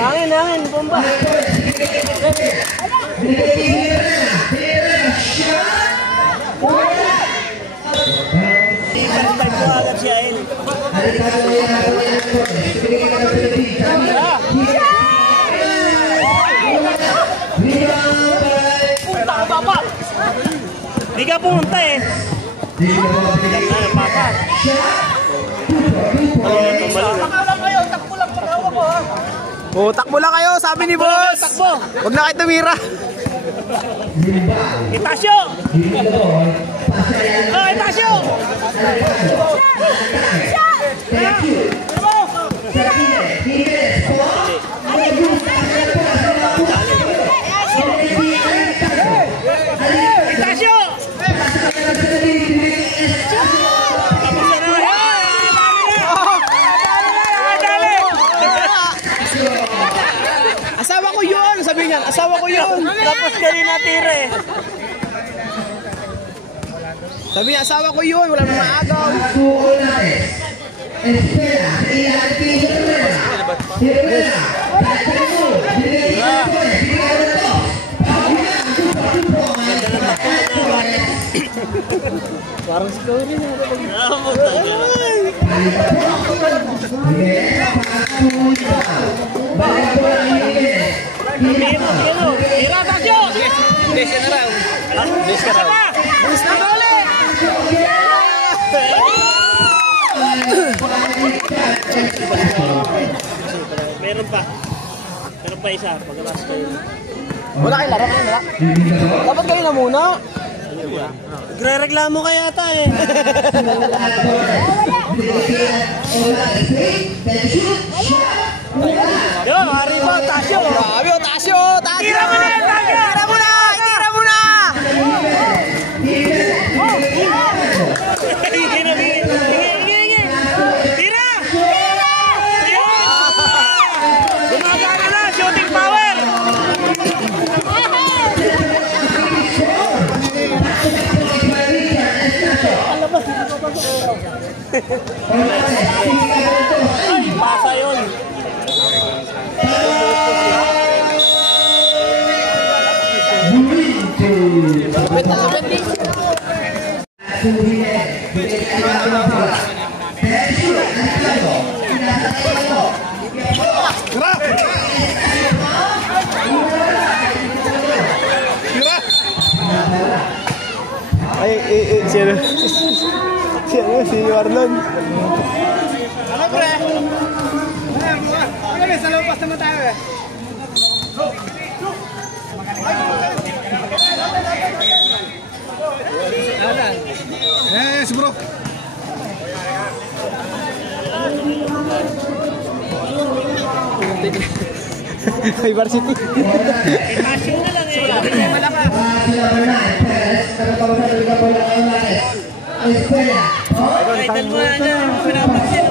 Hangin, bomba. Di ka pumunta eh. Oh, takbo lang kayo, sabi ni boss. Takbo. Huwag na kayo tumira. Itasyo! Oh, Itasyo! Itasyo! Asawa ko yun, sabi niyan, asawa ko yun. Tapos ganun natira eh. Sabi niya, asawa ko yun, wala namang agaw. Parang si Cody na. Tira, Tasyo! Des ka na raw. Des ka raw. Bus na ulit! Meron pa isa. Pagkatapos kayo. Wala kayo laro, wala. Dapat kayo na muna. Nagre-reklamo kaya ata eh. Yo, hari mo, Tasyo. Grabe, o Tasyo, Tasyo. Tira mo na, Tasyo. Tira mo na, tira mo na. Tira! Gumagana na, shooting power! Ay, pasa yun! Lapit na, lapit. Ay, sino? Si Warlon. Ano pre? Ano sa loob naman tayo eh? Si bro. Ay, varsity. Itasyo na lang eh. Sabi niya malaka. Title mo na dyan. Pinapansin.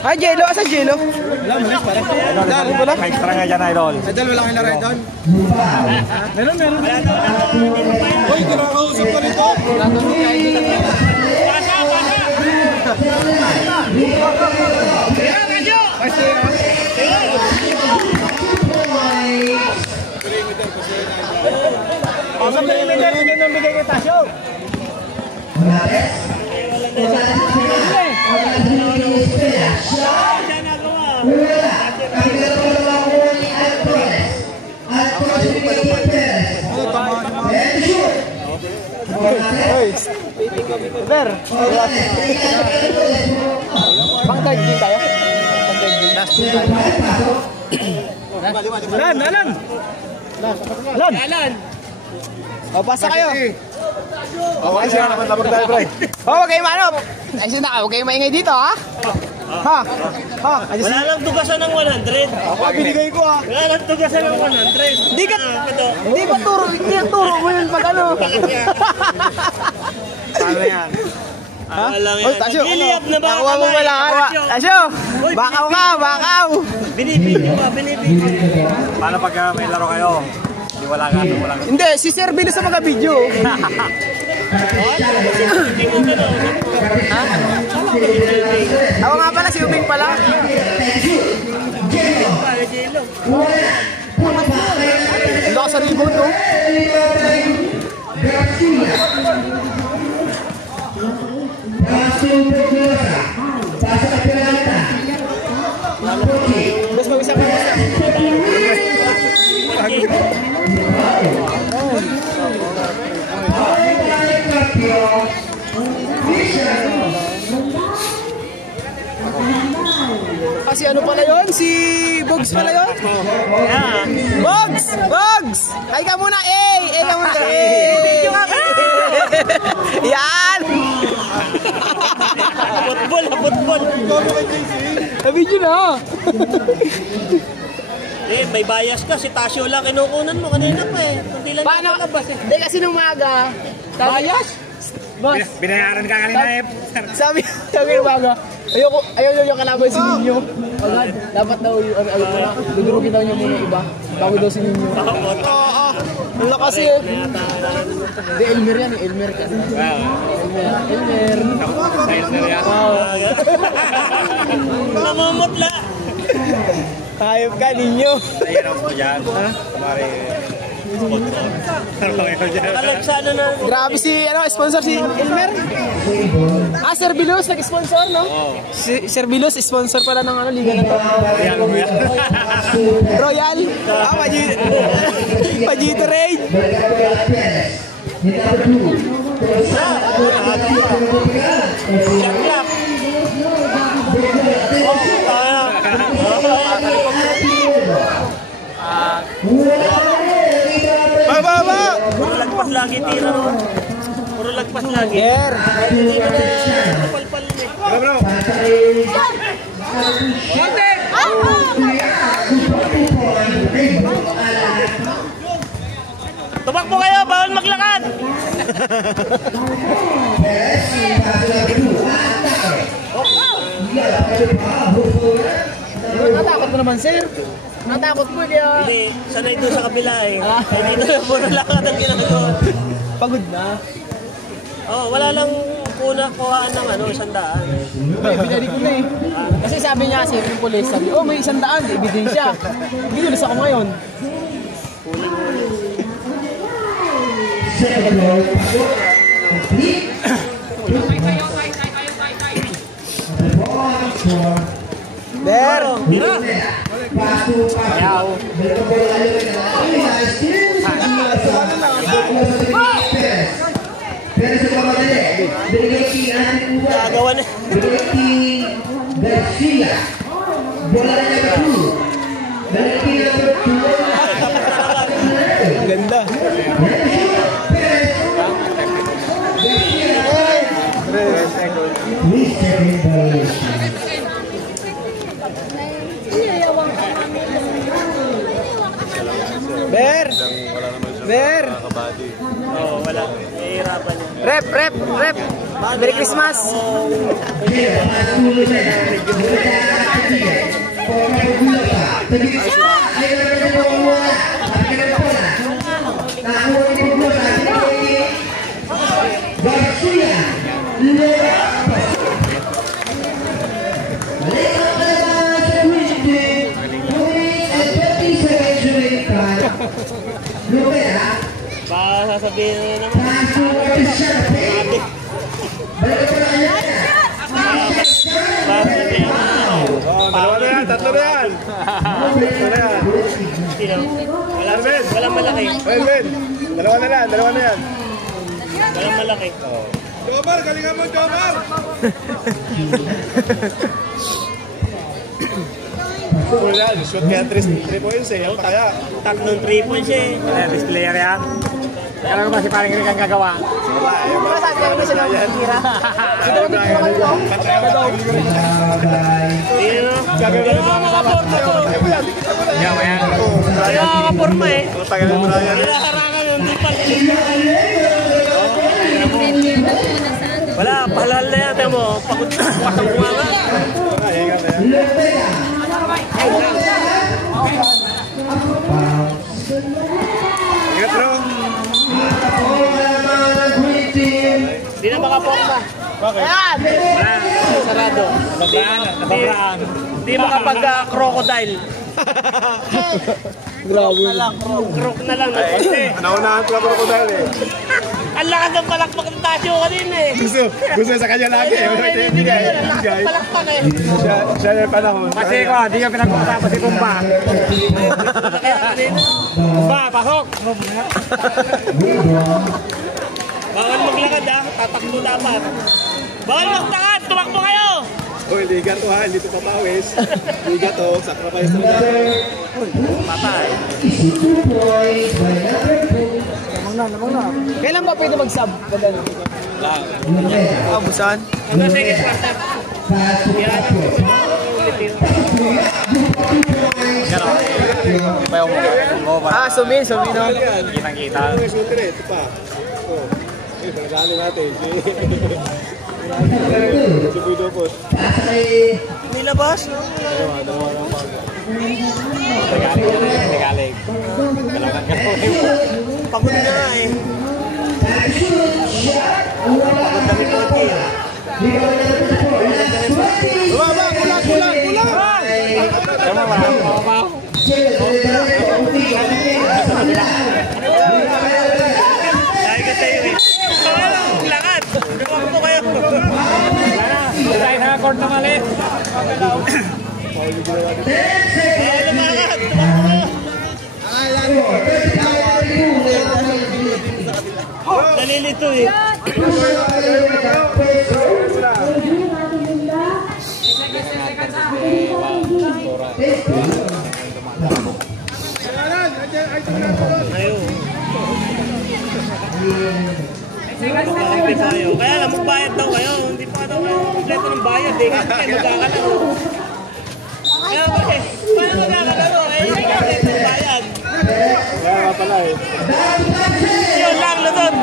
Ay, Jello. Asa Jello? Wala, malis pare. Dari pala. Extra nga dyan, idol. Idol, wala kang laro, idol. Meron. Uy, kinakausap ka rito. Pasang perimeter, hindi nang bigay kay Tasyo. Ber. Bang tag din tayo. Alan! O, pasa kayo. Okay, siya naman labag tayo, pre. O, huwag kayo manop. Ay, sinaka, huwag kayo maingay dito, ha? Ha? Ha? Wala lang tugasan ng 100. Ako, binigay ko ah. Wala lang tugasan ng 100. Hindi ka, hindi ba turo, hindi turo mo yun pag ano? Paano yan? Ha? Wala Oy, Tasyo, Liliyap na ba? nakuha mo wala ka. Tasyo, bakaw ka, bakaw. Binibidyo ba? Binibidyo. Paano pag may laro kayo? Hindi wala ka, wala ka. Hindi, si Sir Bill sa mga video. Ako nga pala, si Ubing pala. Ang lakas sa rebound, no? Mas mag-isa pa kasi ano pala yun? Si Bugs pala yun? Yeah. Bugs! Bugs! Ay ka muna! Ay ka muna! Video ka! Yan! Football, football. Na-video na! May bias ka. Si Tasyo lang kinukunan mo kanina pa eh. Hindi lang Paano? nakalabas eh. Hindi kasi nung maga. Bias? Boss, Binayaran ka kanina eh. sabi ng maga, ayaw yung kalaban si Ninyo. Agad, dapat daw yung ano mo na, dudurugin daw niyo muna yung iba, bago daw si Ninyo. Oo, ang lakas eh. Hindi, Elmer yan eh, Elmer kasi. Elmer. Namamutla. Hayop ka, Ninyo. Ayun ako dyan. Kumari. Kalagsana na. Grabe si, sponsor si Elmer. Ah, Sir Bilos, nag-sponsor, no? Si Sir Bilos, sponsor pala ng Liga ng Royal. Ah, Pajito Raid. Clap. Baba! Puro lagpas lagi tira mo. Puro lagpas lagi. Ger. Hindi mo na palpal eh. Bro. Tumakbo kayo, bawal maglakad. Natakot mo naman, sir. Natakot mo, kaya... Hindi, sanay doon sa kabila eh. Ay dito na puro lakad ang ginagawa. Pagod na. Oh, wala lang kuhaan ng 100. Binari ko na eh. Kasi sabi niya, sir, yung police, sabi, oh, may 100, ebidensya. Ginulis ako ngayon. Der! Tira. Ayaw. Gagawa na. Ganda. Ber! Ber! Oh, wala. Nahihirapan niya. Rep! Merry Christmas! Baka sasabihin na naman. Dalawa na yan, tatlo na yan. Walang malaki. Ben, dalawa na yan. Walang malaki. Jomar, galingan mo, Jomar! Wala, shoot kaya 3 points eh. Kaya, Tatlong 3 points eh. displayer yan. Kaya ko ba si parang rin kang gagawa? Diba sabi kami na siya ng tira? Ito yung tira kami ko. Hindi mo makaporma to. Hindi mo makaporma eh. Hinaharangan yung di pa. Wala, pahalal na yan. Tiyan mo, patang bunga nga. Ingat bro. Hindi na makaporma. Bakit? Ayan! Sarado. Nababraan. Hindi makapag-crocodile. Grabe. Croc na lang. Naunahan ko lang ako dahil eh. Ang lakas ng palakpak ng Tasyo kanina eh. Gusto sa kanya lagi eh. Ibigay. Palakpak eh. Siya yung panahon. Kasi ko, di ka pinag-usapan si Kumba. Kaya kanina. Kumba, pasok! Bawal maglakad ah. Tatakbo dapat. Bawal magtakad. Tumakbo kayo. Uy, liga to ha. Hindi to papawis. Liga to. Sacrifice to na. Patay. Namang na. Kailan ba pwede mag-sub? Pag ano? Busan? Hanggang sige, pasap. Yan. Sumi no? Kitang-kita. Ito pa. Ito, nagano natin. Subidopos. Nilabas. Dalawa lang pa. Nagaling. Pagod na nga eh. Pagod kami konti eh. Kulang! Tama ba? Dahil ka sa'yo eh. Kaya lang maglakad. Tumakbo kayo. Dahil na court na mali. Kaya lumakad. Tumakbo kayo. Nalilito eh. Ayun. Magkakagli tayo. Kaya lang, magbayad daw kayo. Hindi pa daw kayo kompleto ng bayad eh. Kasi kayo magkakalaro. Kaya ba eh, paano magkakalaro? Eh, hindi ka kompleto ng bayad. Kaya nga pala eh. Yun lang na doon.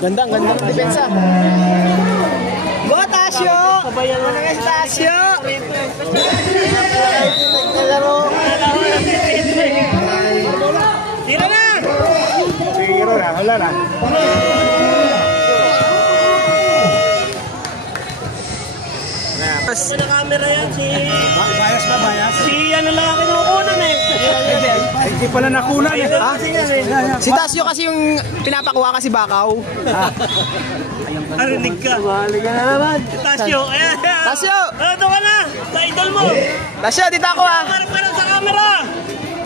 Ganda ng depensa. Go, Tasyo! Kabayan mo na Si Tasyo! Tira na! Sige na, wala na. Sa camera yan, Bias ba, bias? si ano lang ang kinukunan eh. Hindi pala nakunan eh. Ha? Si Tasyo kasi yung pinapakuha kasi bakaw. Arinig ka. Balik ka na naman. Tasyo, ayan. Tasyo! Ano ka na? Sa idol mo. Tasyo, dito ako ah! Marap ka lang sa camera.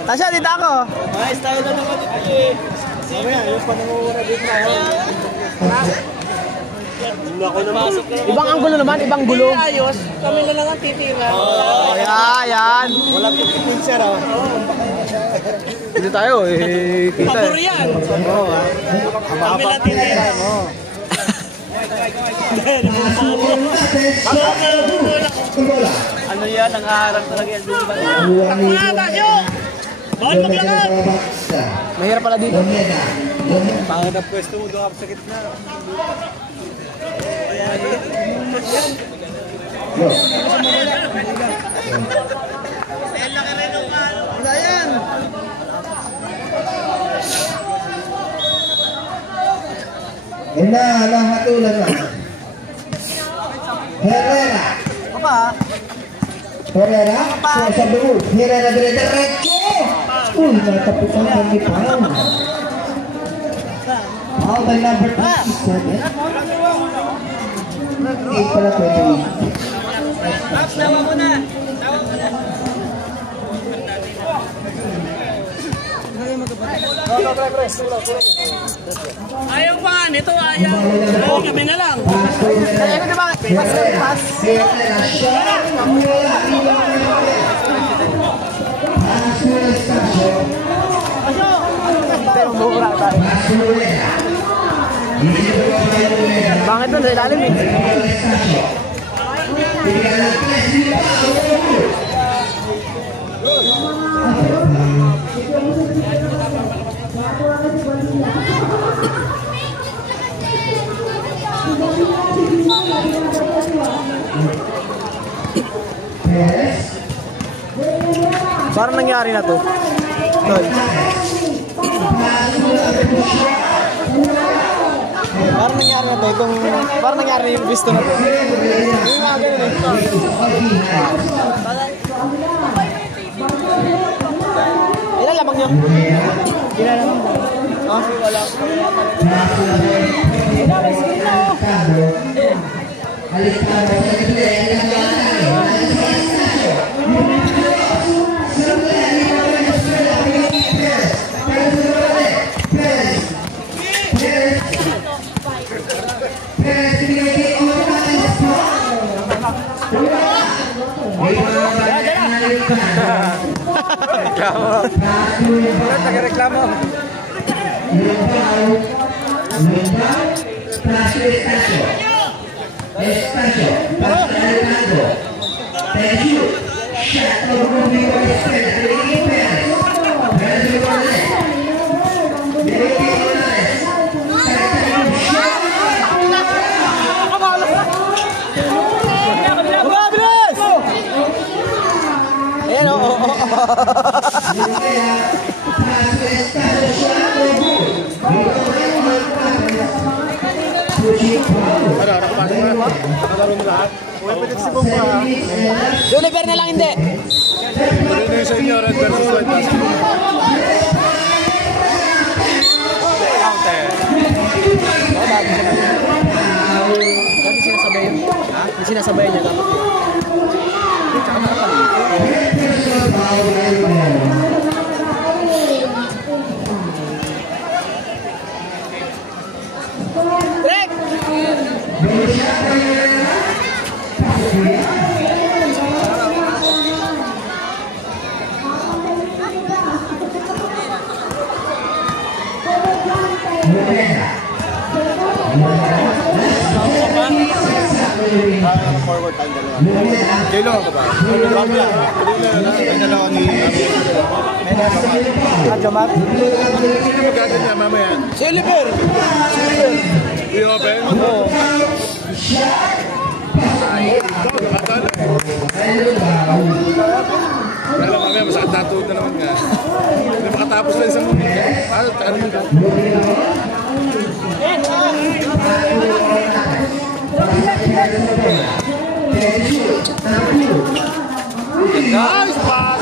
Tasyo, dito ako! Ayos tayo na naman dito eh. Mamaya, yung panangunguna dito na. Ako namasok na. Ibang anggulo naman, ibang gulo. Ayos, kami na lang ang titira. Oh, yan. Walang picture ah. Dito tayo eh. Kita Pabor eh. yan. Kami lang titira. Ano yan, ang harap talaga yan. Takbo na, Tasyo! Bawal maglakad! Mahirap pala dito. Pangit ang pwesto mo doon sa gitna. Una, lahatulan na. Herrera. Herrera, sa dulo. Herrera diretso. Uy, nataputan ang lipaw. Foul by number 27. 8 pala 28. Tawa mo na! Ayaw pa nga nito, ayaw. Ayaw kami na lang. Ano diba? Pass. Herrera, shot. Wala. Pass mo na stasyon. Bakit doon sa ilalim eh? Parang nangyari na to. Tol. Parang nangyari na to. Parang nangyari yung pisto na to. Yung mga ganun eh. Ilan lamang nyo? Ilan lamang nyo? Ah, wala. Ilan, may skin na oh. Reklamo. Ayan o. Juniper na lang hindi. Ano yung sa inyo, red versus white basketball? Dati sinasabayan. May sinasabayan niya dapat yun. Tsaka makapalit. Trek! Forward time dalawa. Kilo ka ba? May dalawa ni Jomar? Sino magaganyan mamaya? Silver! I-open? Oo. Kala mamaya masakit natuod na naman nga. Hindi makatapos na isang ano yun? Nice pass!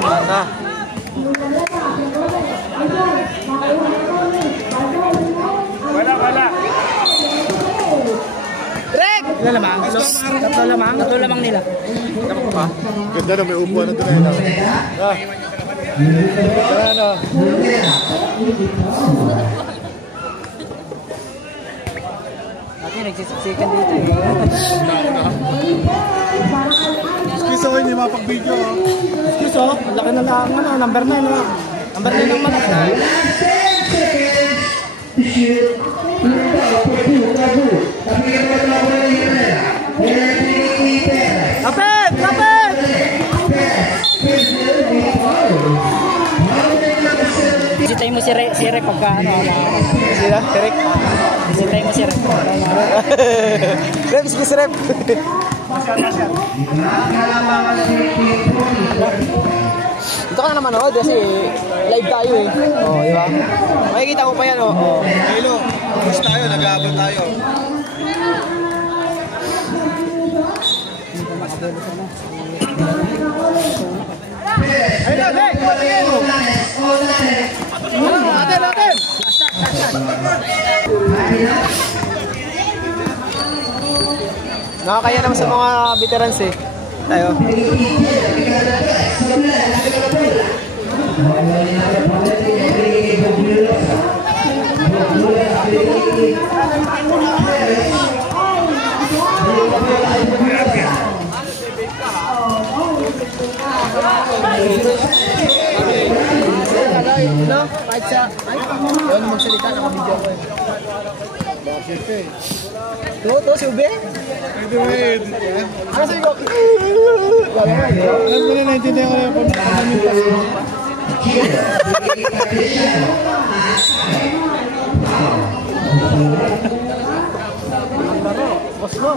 Wala. Trek! Ilan lamang? Tatlo lamang? Tatlo lamang nila. Dapat pa? Ganda na, may upuan na doon na. Ano? Ate, nagsisiksikan dito eh. Excuse ako, hindi mapag-video. Excuse oh, laki na lang, number 9 oh. Number 9 ang mata. Kapit! Kapit! Visitahin mo si Rek pagka ano. Sila? Si Rek? Visitahin mo si Rek. Rep, si Rep. Ito ka na naman oh, kasi live tayo eh. Oh, di ba? Makikita mo pa yan oh. Kilo, push tayo, nag-aabot tayo. Ay, natin! Natin! Nakakaya naman sa mga veterans eh. Tayo. Ayaw na magsalita, nakabidyo ko eh. Ito, si Ube? Ano sa'yo ko? Alam ko na, naintindihan ko na yung pagkamintas mo. Boss mo.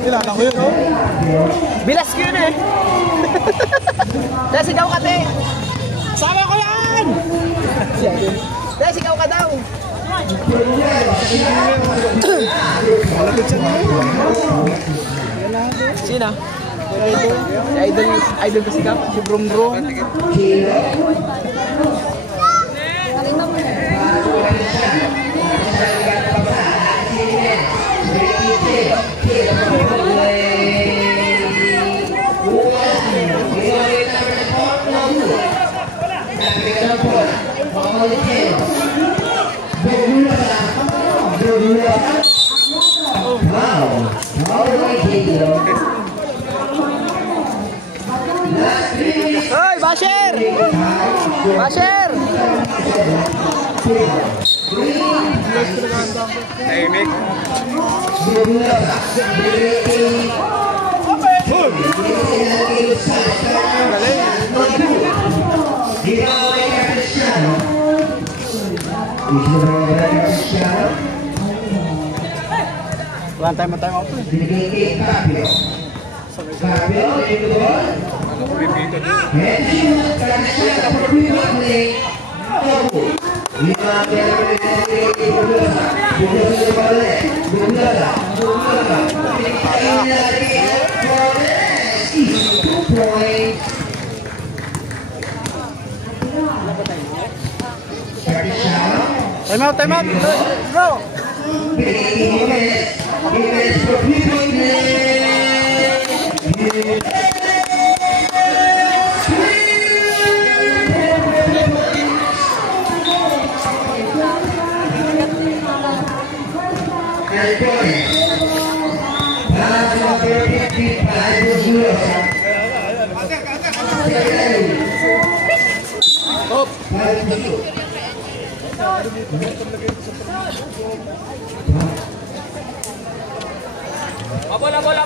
Kilala ko yun, oh. Bilas ko yun eh. Dahil sigaw ka, te. Sama ko yan! Dahil sigaw ka daw. Sino? Idol ko sigaw. Si Brum Brum. Hoy, Basher! Basher! Tahimik. One time off. Time out, bro.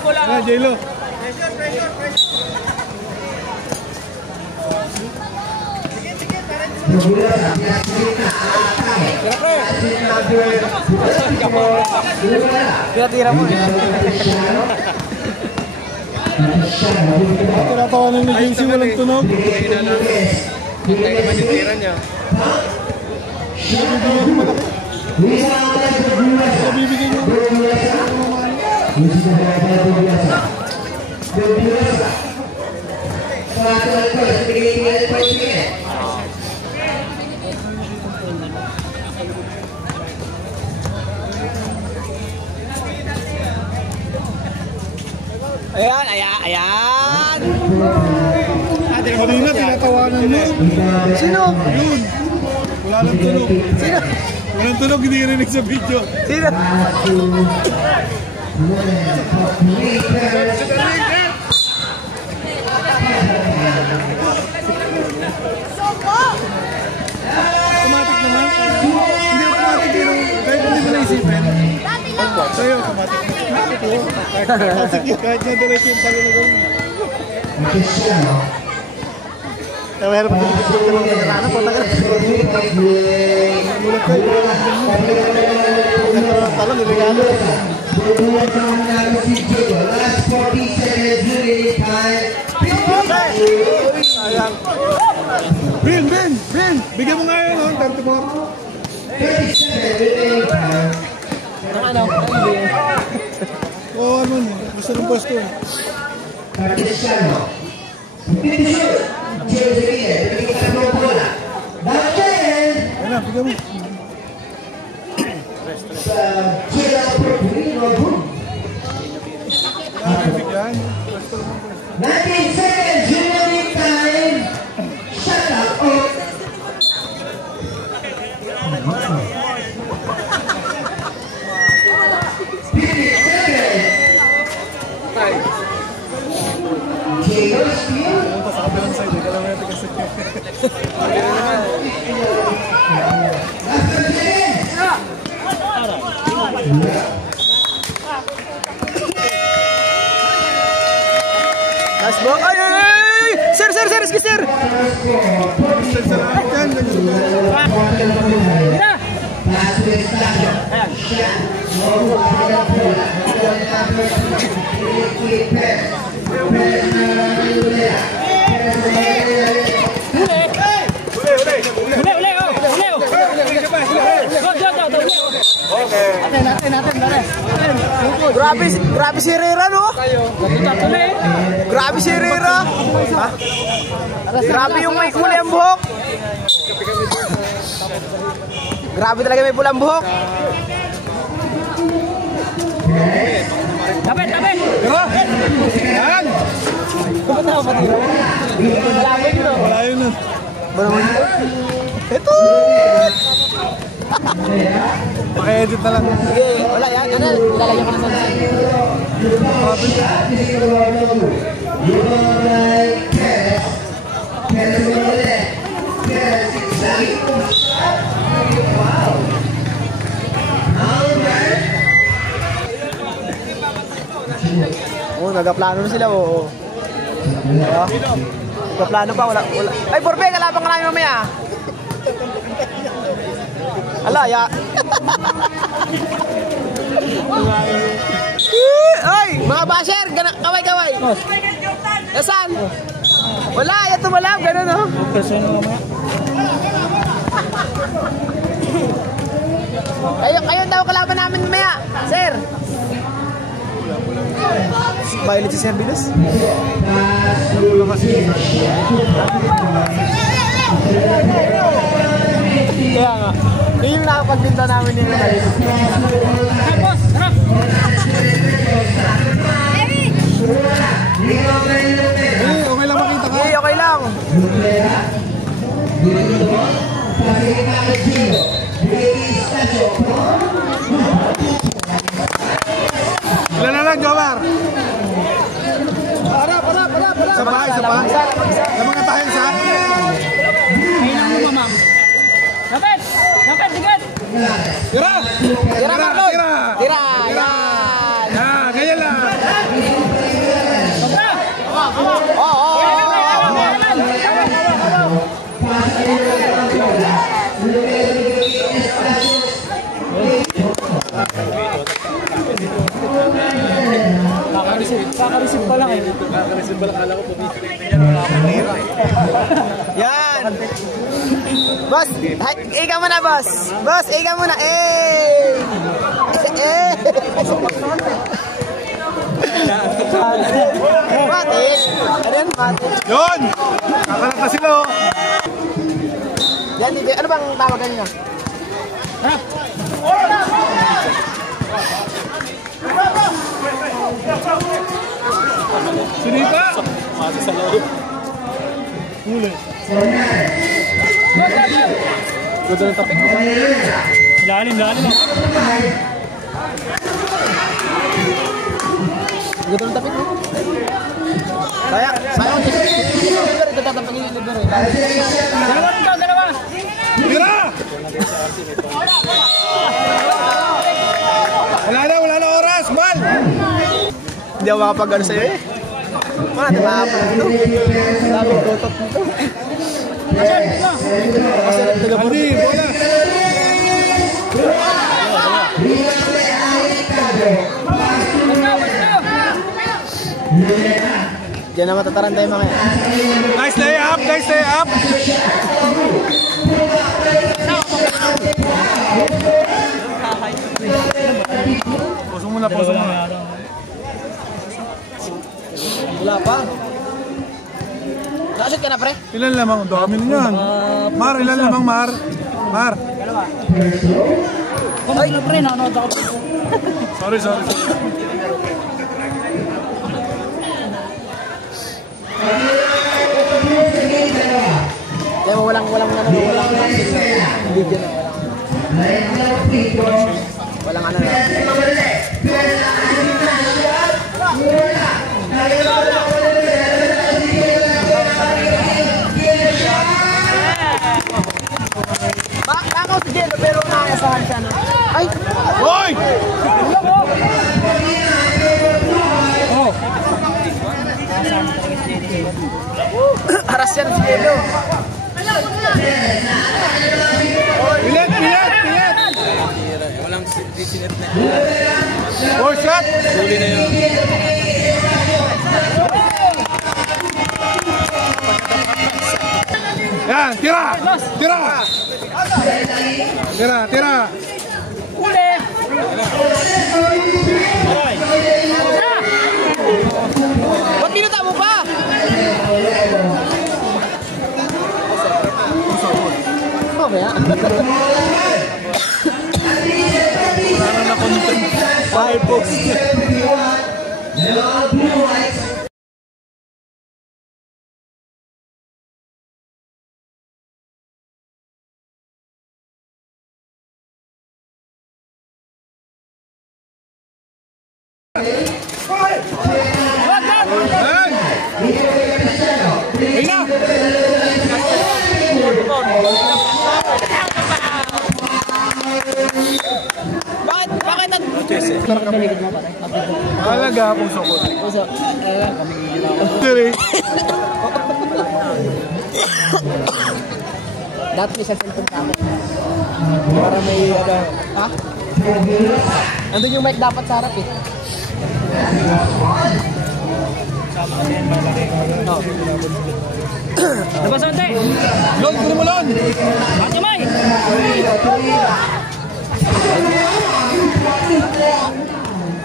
Bola. Ah, J-Lo. Tira mo. Tinatawanan ni James yung walang tunog. Tayo naman yung tira niya. Nabibigyan niya. Ayan. Kanina tinatawanan mo. Sino? Yun. Wala lang tunog. Sino? Walang tunog, hindi rinig sa video. Sino? Automatic naman. Hindi automatic yun. Kahit hindi mo naisipin. Sa'yo, automatic. Automatic yun. Kahit nga diretso yung palunod. Cristiano. Meron pa dito ng veterano po tagal. Talon niligado. Last 40 seconds remaining time. Sayang. Ben, bigyan mo nga yun, oh, 34. 37 remaining time. Oo, ano niya, gusto ng pwesto. Cristiano. Finisher. James again. Bigyan mo bola. Back end. Ano, bigyan mo. Kira Porpurino Boom. 19 seconds remaining time. Shut up. Last ball. Ay! Sir! Excuse, sir! Grabe si Herrera, no? Grabe si Herrera. Grabe yung may kulay ang buhok. Grabe talaga may pulang buhok. Tapit! Yan! Wala yun na. Ito! Paki-edit na lang. Sige, wala yan. Ano? Ilalagyan ko na sa oh, nagaplano na sila, oo. Nagaplano pa, wala. Ay, Borbe, kalabang ka namin mamaya. Ala, ya. Ay, mga basher, kaway. Nasaan? Wala, yan tumalab, gano'n, no? Kayo daw kalaban namin mamaya, sir. Violet si Sir Venus. Kaya nga, yun yung nakapagpinta namin yung Violet. Okay lang makita ka. Okay lang. Ilan na lang, Jomar? Para. Isa pa? Sa mga tayo sa? Kailan mo, ma'am? Dapat, sigat! Tira! Marlon! Tira! Yan, ganyan lang. Oo. Kakarisip pa lang eh. Kala ko yan! Boss! Ika muna, boss! Boss, ika muna! Matik! Ano yan? Matik! Yun! Kakalang ka sila, oh. Yan, ano bang tawagan niya? Sinita! Mati sa loob. Huli. Ganda ng tapik. Lalim. Ganda ng tapik mo? Sayang. Ito tatapagin yung libre. Dalawa. Tira! Wala na oras, man! Hindi ako makapag-ano sa'yo eh. Wala, tumahapon ito. Sabi ko, top nito. Kasi Andy, bola. Diyan na matataran tayo mga yan. Nice lay up, nice lay up. Puso mo na, puso mo na. Wala pa. Nakashoot ka na, pre? Ilan lamang? Dami na yan. Mar, ilan lamang, Mar? Mar. Ay, pre, nanood ako. Sorry. Kaya mo walang video na, walang ano na. Bakaw si Jello pero nakakasahan siya na. Ay! Hoy! Aras yan si Jello. Pilit! Walang disinet na. Oh, shot! Huli na yun. Yan, tira! Huli! Ba't minuta mo pa? Okay, ha? Five books. Bakit ang... Alaga akong sokot. Kami Tiri. Dapat may cellphone sa akin. Para may... Ha? Nandun yung mic dapat sa harap eh. Labas ante! Lon, kunin mo Lon! Ate May!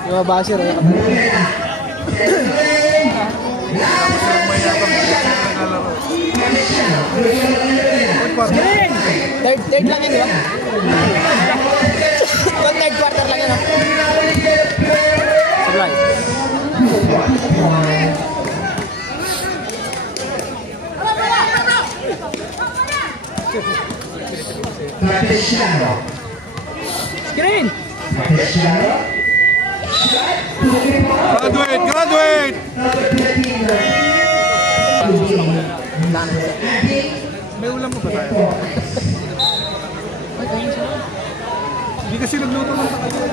Yung mga basher eh. Third lang yan, di ba? Third quarter lang yan, ha? Supply. Screen! Graduate! May ulam mo ba tayo? Hindi kasi nagluto lang sa kayo.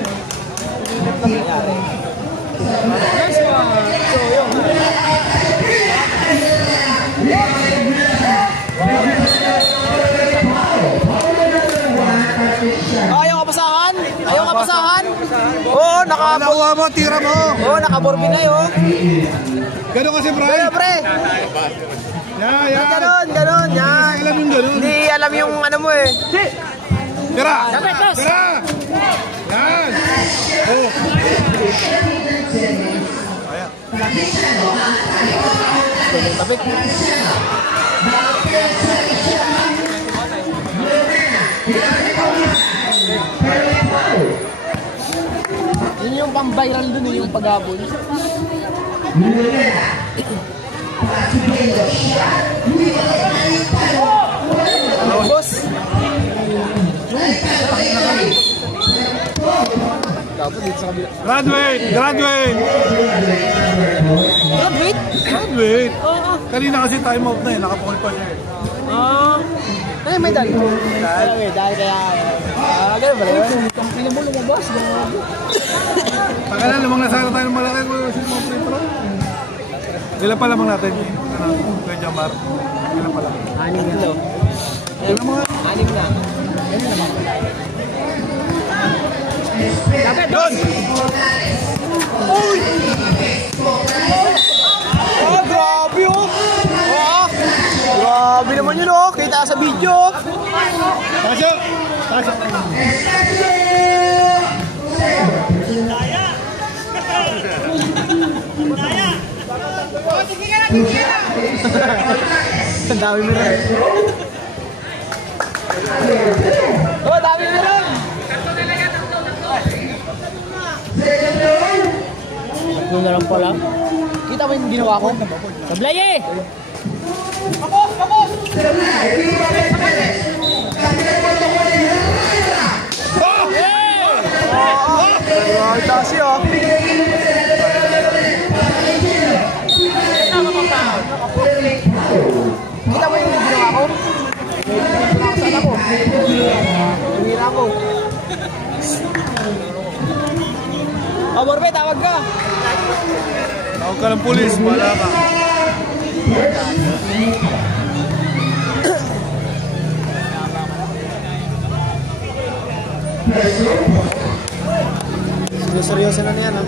Nice one! So, yun. Ayaw kapasahan? Ayaw kapasahan? Oo, Nakuha mo, tira mo! Oo, nakaborbi na yun. Ganon kasi, Brian! Kaya, pre! Yan! Ganon, yan. Alam yung ganon. Hindi alam yung ano mo eh. Tira! Dapat, boss. Tira! Yan! Oh! Ayan. Tapik. Yun yung pang-viral dun, yung pag-abol. Boss! Dapat dito sa kabila. Graduate! Graduate? Oo. Kanina kasi time out na eh, nakapungol pa siya eh. Ay, medal. Medal kaya. Ganun ba rin? Pila mo lumabas. Pagkalan, lumang nasara tayo ng malaki. Ilan pa lamang natin? Kuya Jamar. Ilan pa lang? 6 na. Ilan mga? 6 na. Ganun naman. Dapat Yun! Uy! Ah, grabe oh! Ah, grabe naman yun oh! Kita sa video! Tasyo! Tasyo! Daya! Daya! ang dami mo rin. Oh, dami mo rin! Doon na lang pala. Kita mo yung ginawa ko? Sablay eh! Kapos! Kapos! Ay, tasi oh! Kita mo yung ginawa ko? Saan ako? Tumira ko. Oh, Borbe, tawag ka! Tawag ka ng pulis, wala ka. Seryoso na niyan, ha?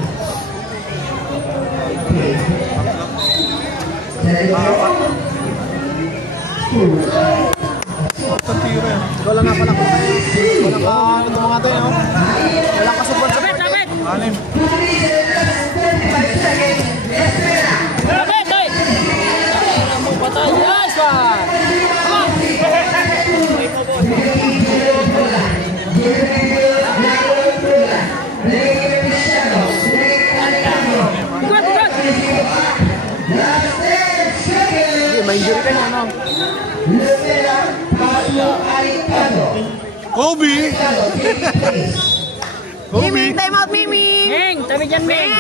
Tantira yan. Wala nga pala ko. Wala ka, ano mga ito yun, no? Wala ka support. Sabit! Sabit! 6. Sabit! Oy! Patay! Yes, man! Bukat! Bukat! Hindi, may injury ka na, no? Kobe! Kobe! Miming! Time out, Miming! Ming! Tabi dyan, Ming!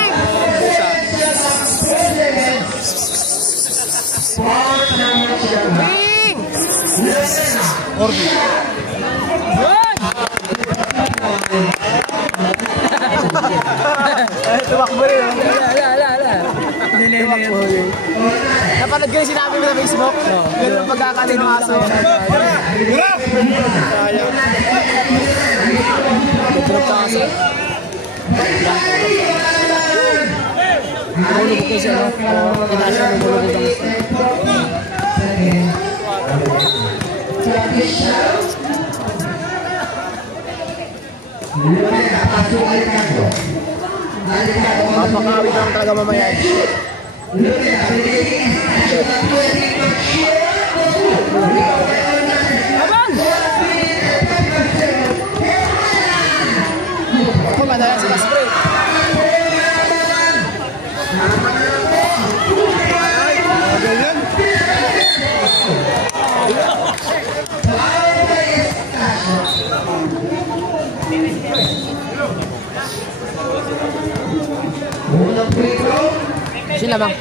Ming! Orbi! Yun! Tumakbo rin oh! Ala. Napanood ko yung sinabi mo sa Facebook? Ganun ang pagkakali ng aso. Hirap! Drop ka kasi. Mulubog ko siya, no? Kinasya mo mulubog ang gusto. Papakawit lang talaga mamaya. Abang! Ako madaya sila spray. Ganyan? Sino bang?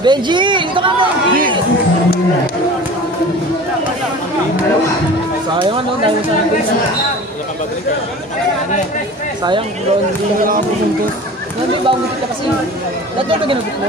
Benji! Ito ka Benji! Sayang ano, dahil sa akin. Sayang, bro, hindi ka nakapupunto. Hindi ba, umikit ka kasi. Lahat ba ginagot mo?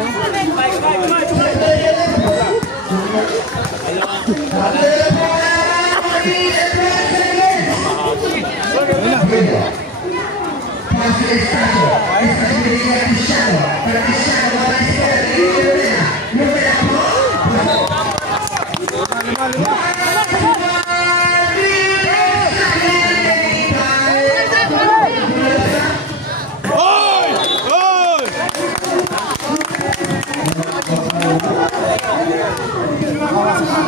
Oy! Oy!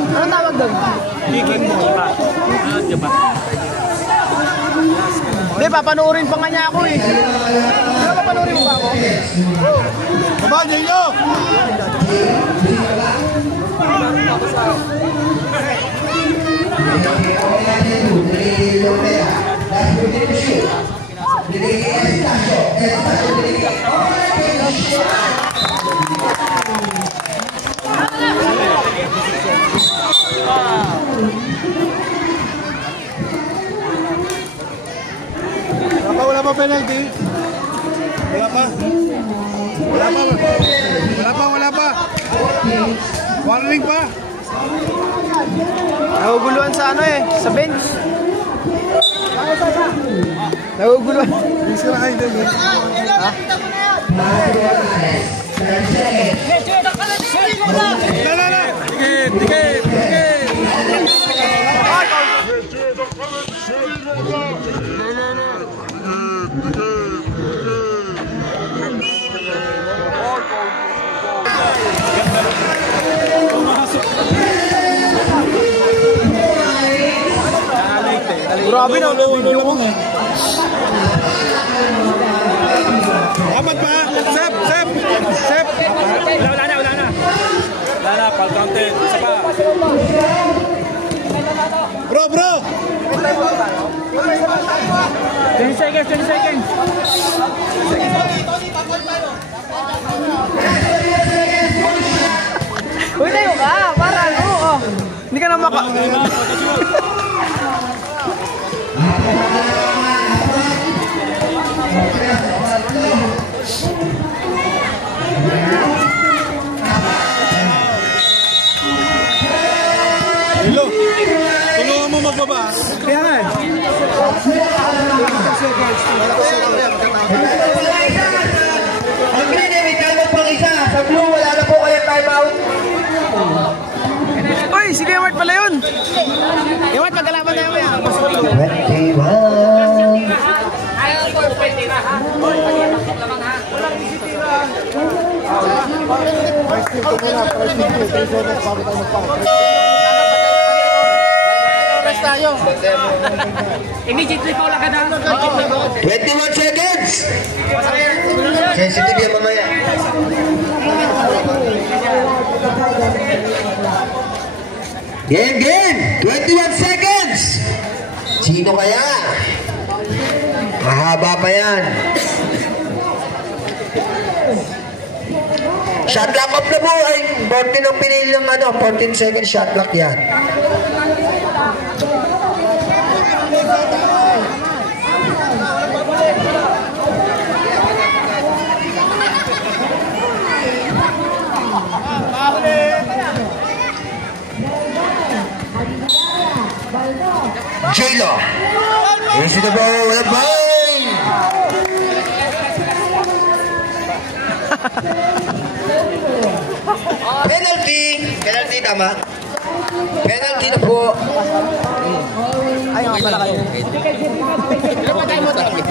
Anong tawag doon? Kicking mo pa. Diba? Hindi, papanoorin pa nga niya ako eh. Ano papanoorin mo ba ako? Baba, Nino! Wala pa penalty. Wala pa. Warning pa. Naguguluhan sa ano eh, sa bench. Naguguluhan. Ha? Tikit. Grabe na video ko. Apat pa. Sep. Wala na. Pal counted. Isa pa. Bro. 20 seconds. Uy, tayo ka. Para ano? Oh. Hindi ka na maka... Hello. Tulungan mo magbaba. Kaya nga. Ang green, may time pang isa. Sa blue, wala na po kayong time out. Uy, sige, Mart pala yun. Mart, magkalaban na yun. 21. Immediately po lang ka na. 21 seconds. Sensitive yan mamaya. Game. 21 seconds. Sino kaya? Mahaba pa yan. Shot clock up na po. Ay, 14 ang pinili ng 14 seconds shot clock yan. J-Lo. Easy the ball. Wala ball. Penalty tama. Penalty na po. Ay, nga pala kayo.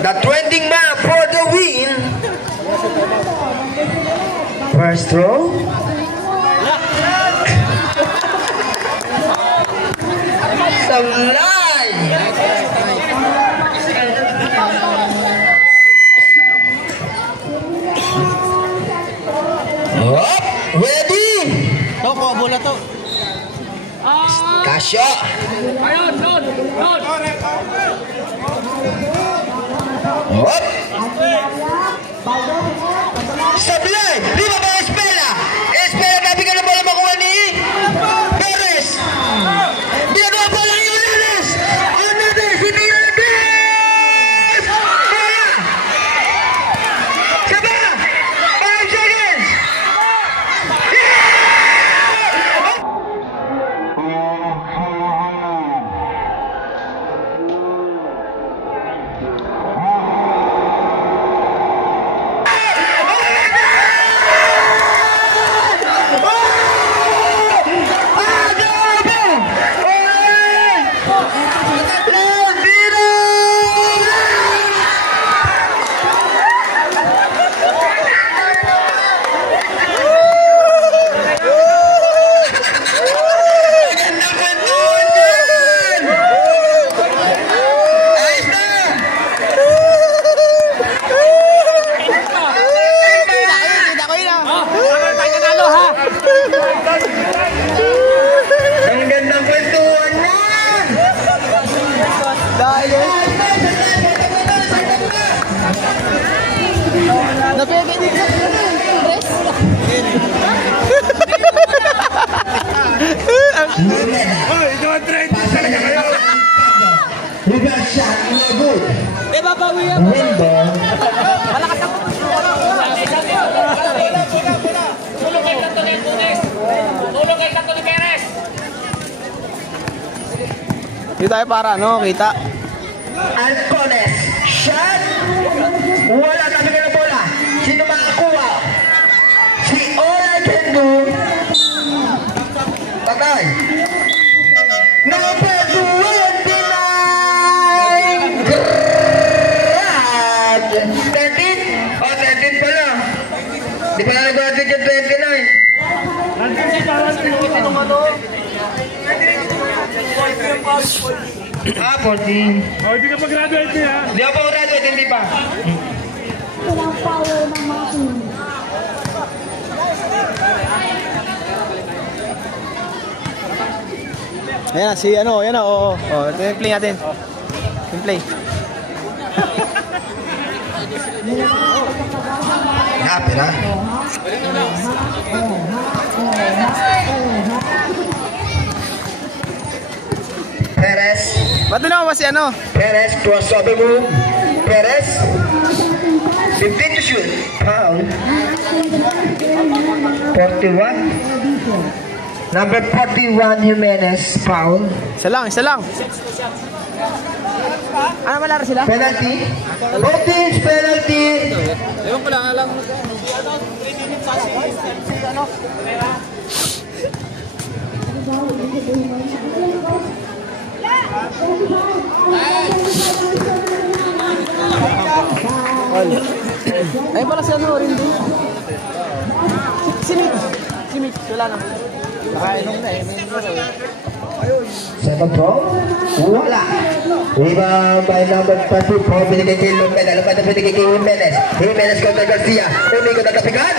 The trending man for the win. First throw. Sablay. Hop, ready. Ito, bola to. Kasya. Ayun, doon. Hop. Sablay. Di ba ba Espela? Espela, gabi ka na bola makuha ni Perez. Di ba bola ni Hernandez? Hernandez, hindi Hernandez! Bola! Saba! 5 seconds! Reverse shot, no good. Babawi yan. Window. Malakas ako. Tulong kay Kanto ni Punes. Tulong kay Kanto ni Perez. Dito tayo para ano, kita. Alcones. Shot. Wala kami ka na bola. Sino makakuha? Si All I Can Do. Patay. Number 29. Grab. 13? Oh, 13 pala. Di pala nag-graduate yung 29. Ah, 14. Oh, hindi ka mag-graduate niya. Hindi ako graduate, hindi pa. Walang power ng machine. Ayan, si ano, yan o. Ito yung play natin. Yung play. Happy na? Perez. Ba't din ako ba si ano? Perez, crossover move. Perez. 15 to shoot. Foul. 41. Number 41, Jimenez. Foul. Isa lang, isa lang. Ano malaro sila? Penalty. Both teams, penalty. Ewan ko lang, alam. Ay pala si ano rin din. Si Mitch, wala na. Nakainom na eh. Second throw. Wala. Rebound by number 24. Binigay kay Lopez. Alam ba na binigay kay Jimenez. Jimenez kontra Garcia. Umikot ang kapikan.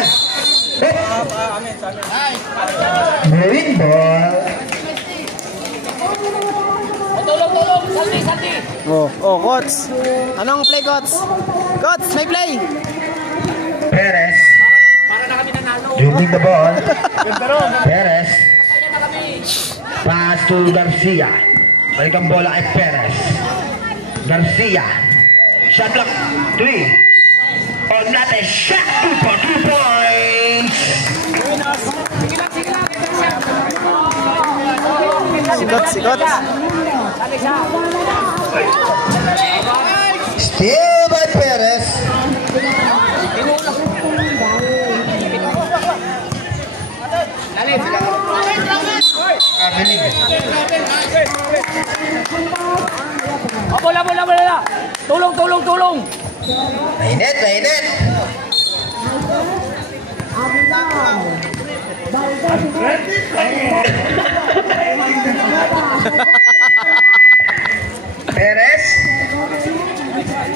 Green ball. Tulong. Santi. Coach. Anong play, Coach? Coach, may play. Perez. Para na kami nanalo. Dribbling the ball. Perez. Pass to Garcia. Balik ang bola kay Perez. Garcia. Shot clock. 3. On natin. Shot 2 for 2 points. Si Coach. Still by Perez. Bola. Tulong. Mainit. Perez.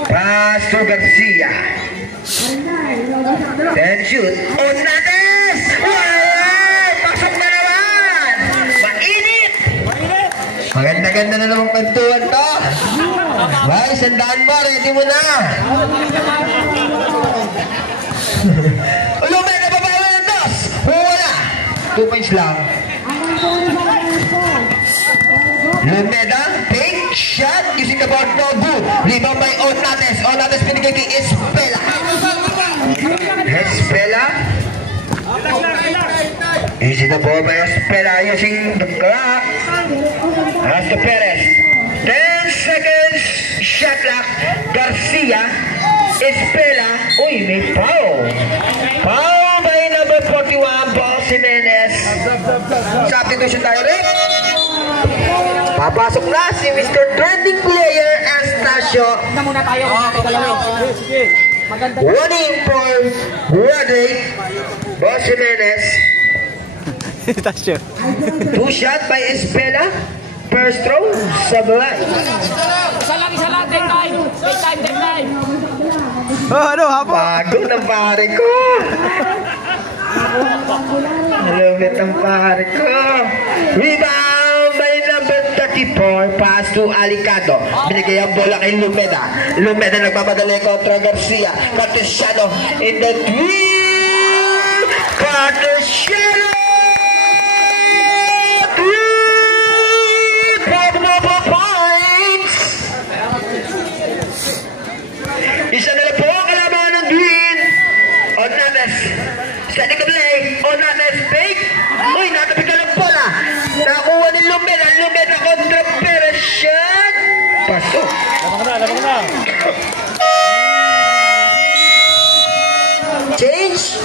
Pass to Garcia. Then shoot. Onates! Pasok na naman! Mainit! Maganda na namang kantuan to. Bay, sandaan mo. Ready mo na. Lumay na babawa ng dos. Wala. 2 points lang. Lumeda, take shot using the board, no good. Rebound by Onates. Onates pinigay kay Espela. Easy the ball by Espela using the clock. That's the Perez. 10 seconds. Shot clock. Garcia. Espela. Uy, may foul. Foul by number 41, Boss Jimenez. Substitution tayo rin. Papasok na si Mr. Trending Player Anastasio. Muna tayo. One in for Roderick. Boss Jimenez. Tasyo. 2 shot by Espela. First throw, sablay. Isa lang. Take time. Ano, hapa? Bago ng pare ko. Malumit ang pare ko. Rebound by number 34. Pass to Alicado. Binigay ang bola kay Lumeda. Lumeda nagmamadali kontra Garcia. Cartesiano in the 3. Cartesiano. 3 points. Isa na lang po ang kalaban ng green. On natin. Labang na. Change.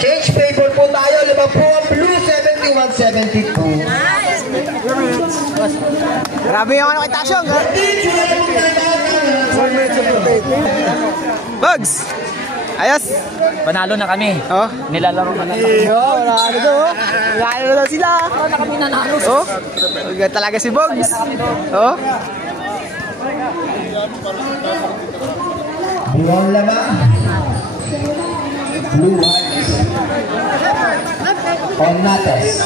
Change paper po tayo. 5 po ang blue. 71-72. Grabe yung ano kay Tasyong. Bugs! Ayos! Panalo na kami. Oh? Nilalaro na lang. Oh, wala to. Wala na daw sila. Panalo na kami nanalo. Oh? Huwag talaga si Bugs. Oh? Buwang lamang. Blue Whites. Onates.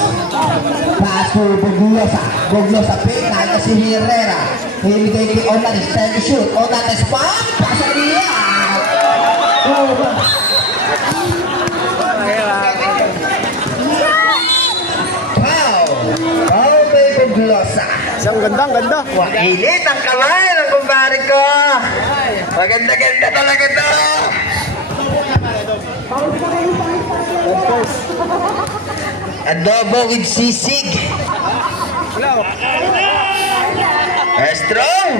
Pass to Boglosa. Boglosa pick. Naka si Herrera. Hibigay kay Onates. Time to shoot. Onates pa. Pasa niya. Wow. Foul kay Boglosa. Isang ganda, ganda. Init ang kamay ng kumpare ko. Maganda-ganda talaga to. Adobo with sisig. Strong.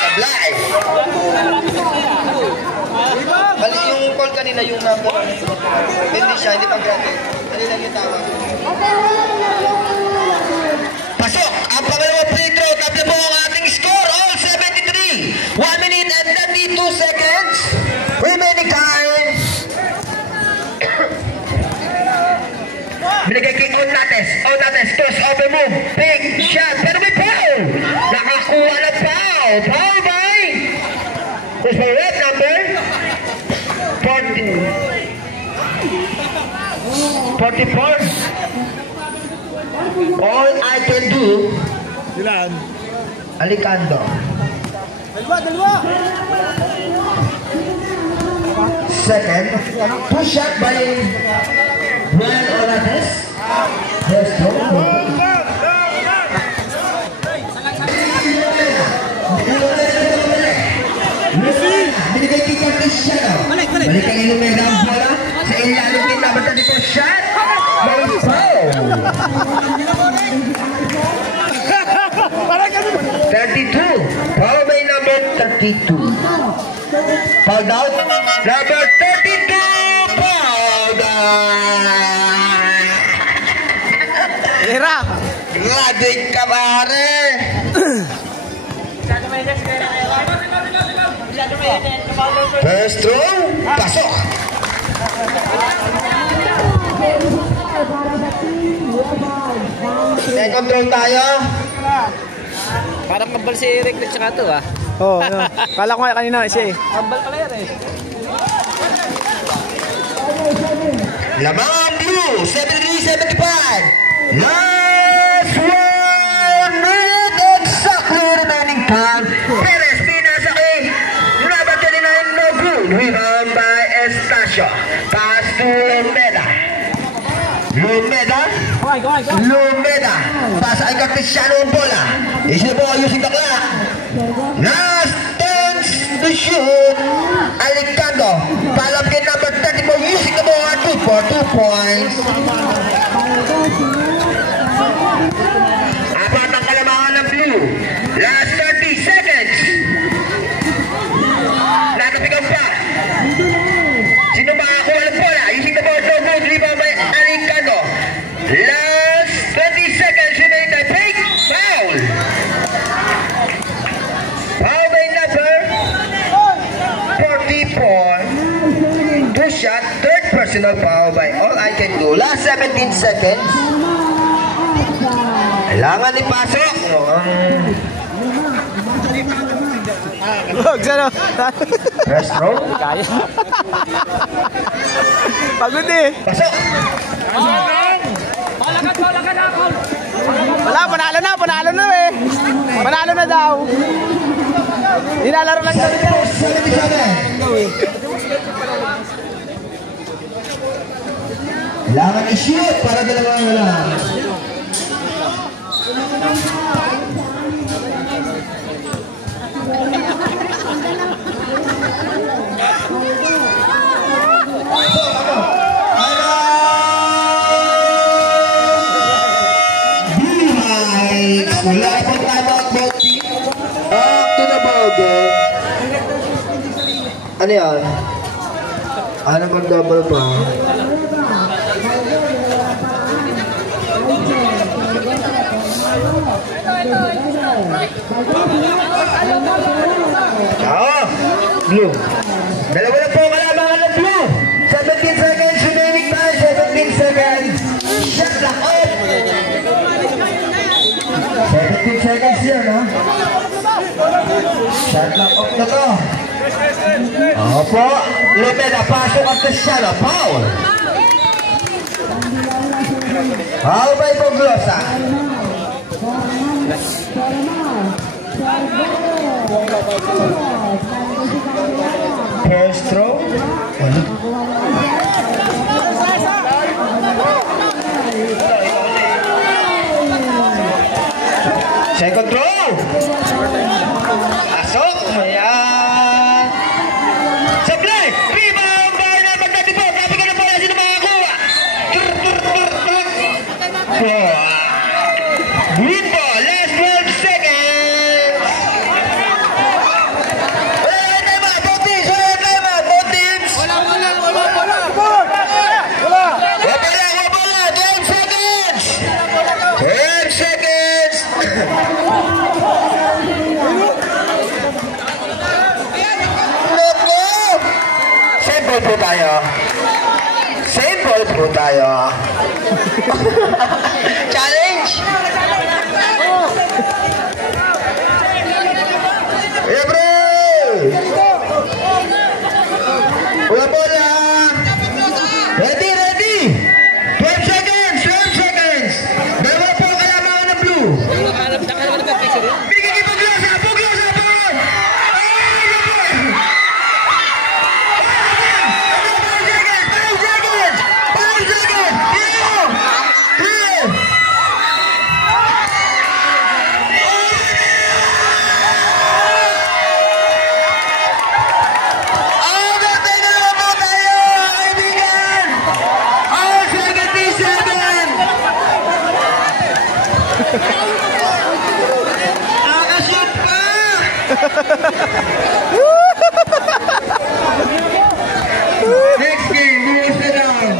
Sablay. Bali yung call kanina yung number. Hindi siya, hindi pang grabe. Dali lang yung tawag. Pasok! Ang pangalawang free throw. Tatlo po ang ating score. All 73. 1 minute and 32 seconds. Remaining time. Binigay kay Onates. Onates, cross over move. Big shot. Pero may foul. Nakakuha ng foul. Foul by? Who's my red number? 44. All I can do. Ilan? Alicando. Dalawa. Second, push shot by Brian Onates. First throw. Binigay kay Cristiano. Balik ang Ilumega ang bola sa ilalim din number 34 shot. May foul. 32. Foul by number 32. Fouled out. Number 32. Fouled out. Hira. Grabe ka pare. First throw. Pasok. Second throw tayo. Parang kambal si Eric at saka ito ah. Oh, ano. Kala ko nga kanina siya eh. Kambal pala yan eh. Lamang ang blue. 73-75. Last 1 minute exactly remaining time. Perez pinasaki. Number 29 no good. Rebound by Estacio. Pass to Lumeda. Lumeda. Pass ay Cristiano ang bola. Is the ball using the clock. Last 10 to shoot. Alicando. Palap kay number 34 using the ball for 2 points. Apat ang kalamangan ng blue. Last 30 seconds. Nakapigaw pa. Sino makakuha ng bola? Using the ball so good. Rebound by Alicando. Last 20 seconds. Remain time. Fake. Foul. Foul by number 44. Two shot. Third personal foul by All I Can Do. Last 17 seconds. Kailangan ipasok. Bugs, ano? First row. Kaya. Pagod eh. Pasok. Wala, panalo na eh. Panalo na daw. Nilalaro lang daw nila. 77. Kailangan i-shoot para dalawa lang. Wala po tayo basketball team. Back to the ball game. Ano yan? Ano mag-double pa? Blue. Dalawa na po kalabangan ng blue. 17 seconds remaining time. 17 seconds. Shot lock up. 17 seconds yan, ha? Shot lock up na to. Opo. Lumena, pasok at Cristiano. Foul. Foul by Boglosa. First throw. Second throw. Asok. Ayan. Supply. Rebound. Bahay na magtatipo. Grabe ka na po. Sino makakuha? Green ball. Last 12 seconds. Both teams. Wala. 12 seconds. 10 seconds. Same ball po tayo. Same ball po tayo. Challenge. Yeah, bro. Wala bola. Ready. 12 seconds. Dalawa po ang kalabangan ng blue. Bigyan kay Boglosa. Ball. 5 seconds. Nakashoot pa! Next game, lose na down.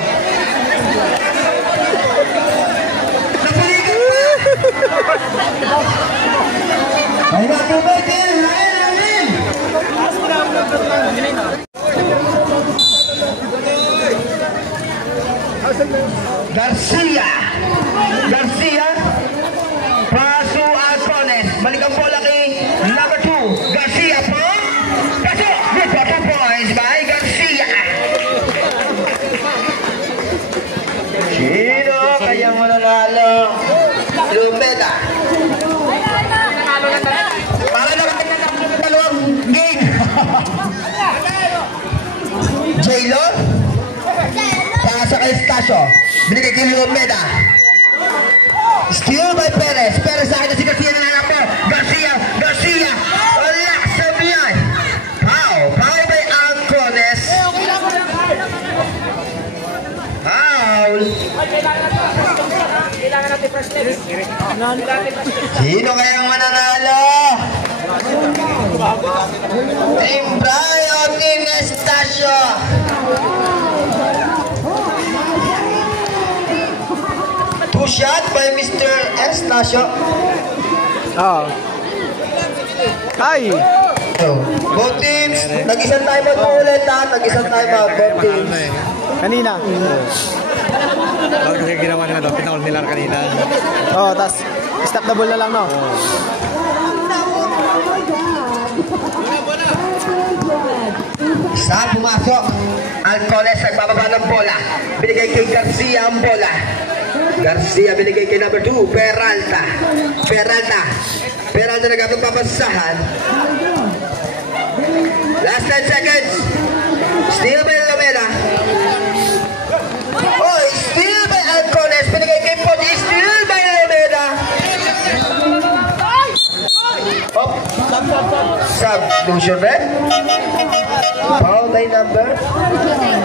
Napuligan pa! Ay, nakubay din! Lain! Garcia! Paso Alcones. Balik ang bola kay number 2. Garcia po. Paso. Good for 2 points by Garcia. Sino kayang mananalo? Lumeta. Para naman ng dalawang game. Jaylon. Pasa kay Stasio. Binigay kay Lumeta. Steal by Perez. Perez sa akin na si Garcia na nanap po. Garcia. Wala sa biyay. Foul by Alcones. Foul. Kailangan natin first leg. Sino kayang mananalo? Team Brian Team Estacio. Shot by Mr. Estacio. Ay! Both teams, nag-isang time out mo ulit ha. Nag-isang time out, both teams. Kanina. Bago kasi ginawa nila doon, pinakul nila kanina. Tas stop the ball na lang, no? Isa pumasok. Alcones nagbababa ng bola. Binigay kay Garcia ang bola. Garcia binigay kay number 2, Peralta nagpapasahan. Last 10 seconds. Steal by Lumena. Steal by Alcones. Binigay kay Podi. Steal by Lumena. Substitution red. Foul by number 29.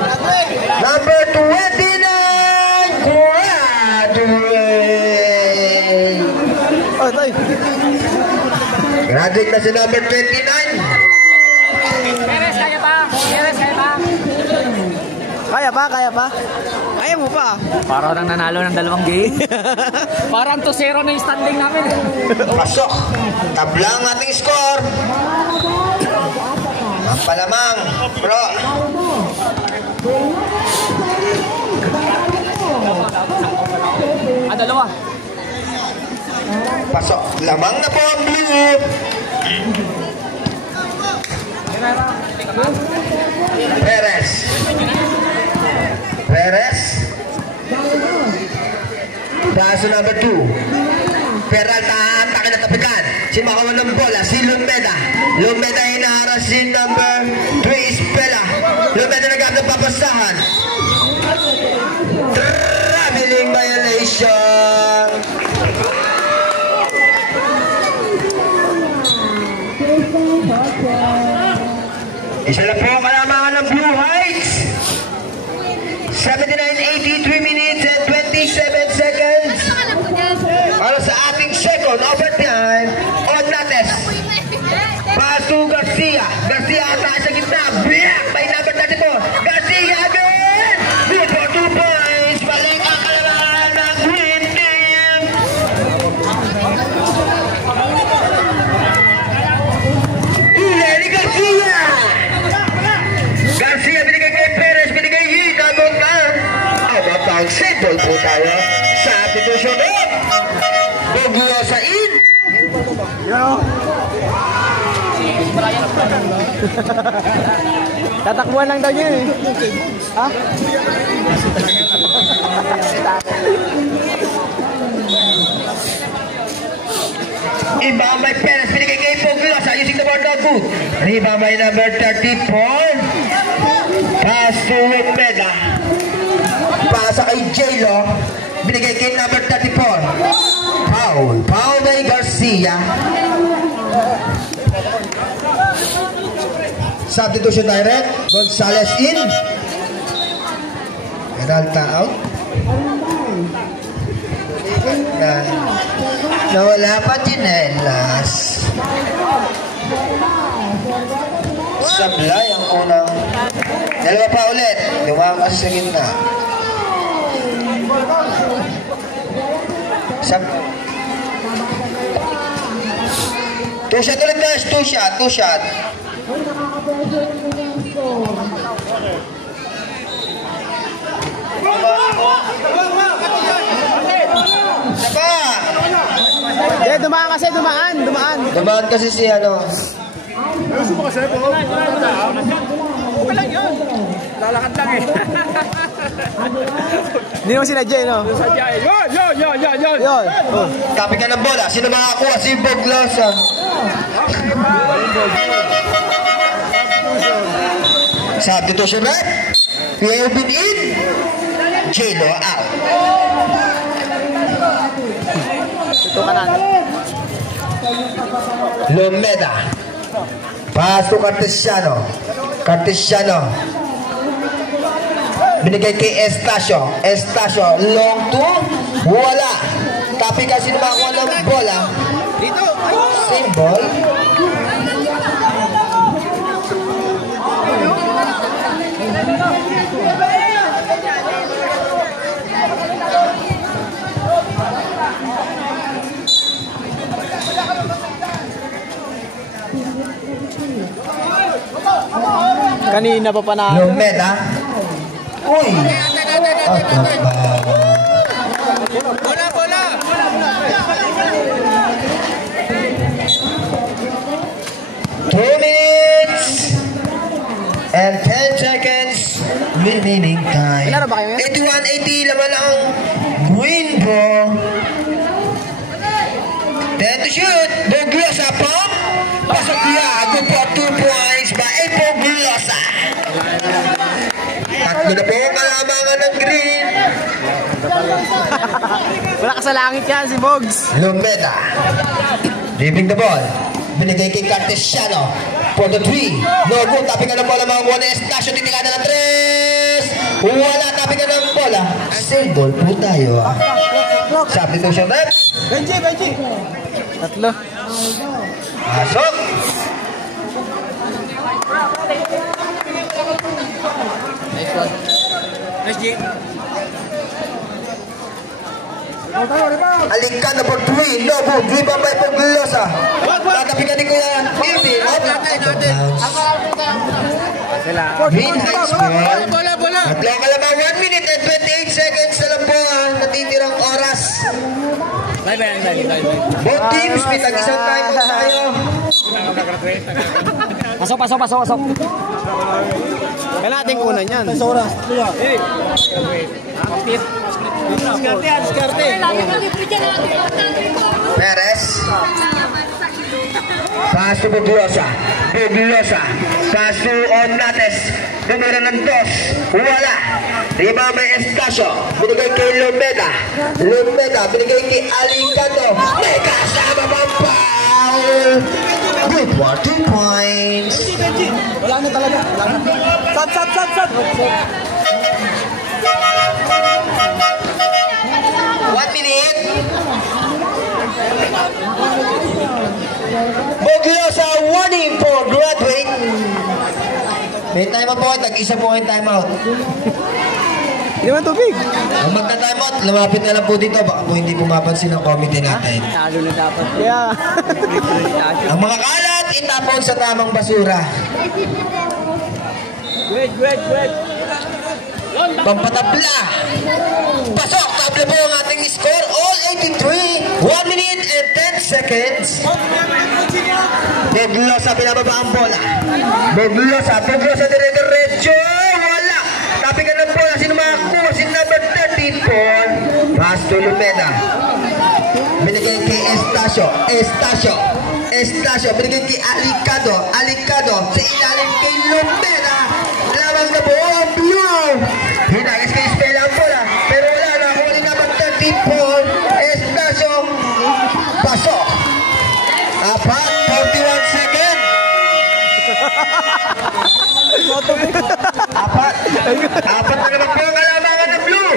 Tay. Graduate na si number 29. Perez, kaya pa. Perez, kaya pa. Kaya pa, kaya pa. Kaya mo pa. Parang nang nanalo ng 2 game. Parang 2-0 na yung standing namin. Pasok. Tabla ang ating score. Ang palamang. Pro. Dalawa. Pasok. Lamang na po ang blue. Perez. Perez. Paso number 2. Peralta atake na tapikan. Si makawan ng bola, si Lumeda. Lumeda hinaharap si number 3 Espela. Lumeda nagkakap ng papasahan. Traveling violation. Isa na po kalamangan ng Blue Heights. 79-83 minutes and 27 seconds. Para sa ating second overtime on Nates. Pasu Garcia. Garcia atake sa gitna. Black by number 34. Garcia again. Good for 2 points. Balik ang kalamangan ng Green Team. Lenny Garcia. Garcia binigay kay Perez. Binigay Hita. Ang settle po tayo sa ating susunod. Buglosa in. Tatakbuhan lang daw niya eh. Ha? Ibambay Perez, binigay kay Buglosa using the board dog boot. Ibambay number 34. Pass to Lumeda. Pasa kay J-Lo. Binigay kay number 34. Foul. Foul by Garcia. Substitution direct. Gonzalez in. Peralta out. Nawala pa Ginelas. Sablay ang unang. Dalawa pa ulit. Lumakas sa gitna. Two shot ulit guys. Two shot. Sapa. Yeah, dumaan kasi, dumaan. Dumaan kasi si ano. Okay lang yun. Lalakad lang eh. Hindi naman sila Jay, no? Yun. Oh. Tapi ka ng bola. Sino makakuha? Si Buglosa. Substitution right? Kelvin in. J-Lo out. Ito ka natin. Lumeda. Pass to Cartesiano. Binigay kay Estacio. Long to. Wala. Tapi kasi nakakuha ng bola. Dito. Same ball. Kanina pa panalo. Lumeda. Uy. Bola. 2 minutes and 10 seconds remaining time. Ilan na ba kayo ngayon? 81-80 laman ang green ball. 10 to shoot. Buglosa pump. Pasok niya. Good for 2 points by Buglosa. Tatlo na po ang kalamangan ng green. Wala ka sa langit yan, si Bogs. Lumeda. Dribbling the ball. Binigay kay Cartesiano. For the 3. No good. Taping ka ng bola mga kuha na Estacio. Titigada ng 3. Wala. Taping ka ng bola. Save ball po tayo. Substitution rep. Benji. Tatlo. Pasok. Nice one. Nice, G. Alikan na for 3. Lobo. 3 pa by Poglosa. Tatapikan ni Kuya Irvin. Green high score. Bola. Tatlo ka lang 1 minute and 28 seconds na lang po ang natitirang oras. Bye. Both teams, may tag-isang time out tayo. Pasok. Kaya natin kunan yan. Sa oras. Diskarte. Perez. Paso Buglosa. Paso Onates. Numero ng 2. Wala. Rebound may Estacio. Binigay kay Lumeda. Binigay kay Alicado. May kasama pang foul. Good 2 points. Wala na talaga. Sat. 1 minute. Buglosa warning for graduate. May time out po kayo. Tag-isa po kayong time out. Hindi man tubig. Ang magta-time out, lumapit na lang po dito. Baka po hindi pumapansin ang committee natin. Talo na dapat. Yeah. Ang mga kalat, itapon sa tamang basura. Great. Pampatabla. Pasok, tabla po ang ating score. All 83, 1 minute and 10 seconds. Buglosa, pinababa ang bola. Buglosa, dire-diretso. Wala. Tapi ka ng bola, sino makakuha? Si number 34. Pass to Lumeda. Binigay kay Estacio. Binigay kay Alicado. Sa ilalim kay Lumeda. Lamang na buo ang blue. Hinagis kay Espela ang bola. Pero wala na. Huli naman 34. Estacio. Pasok. Apat. 41 seconds. Apat na naman po ang kalamangan ng blue.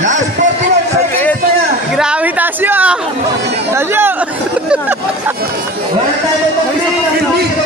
Last 41 seconds pa na. Grabe, Tasyo ah. Tasyo. Wala tayo mag-release.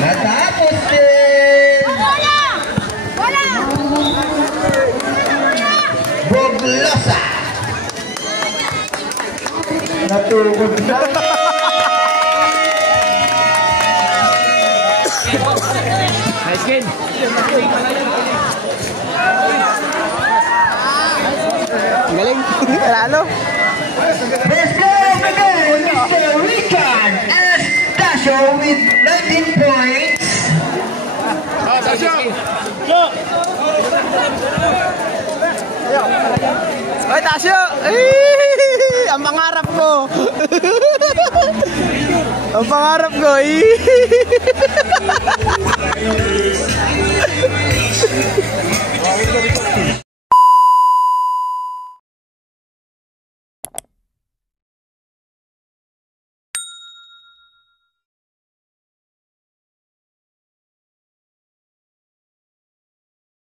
Natapos din. Buglosa. Natugod na. Nice game. Galing. Lalo. Let's go again, Mr. Rican Estacio with 19 points. Oy, Tasyo. Ang pangarap ko. Ang pangarap ko.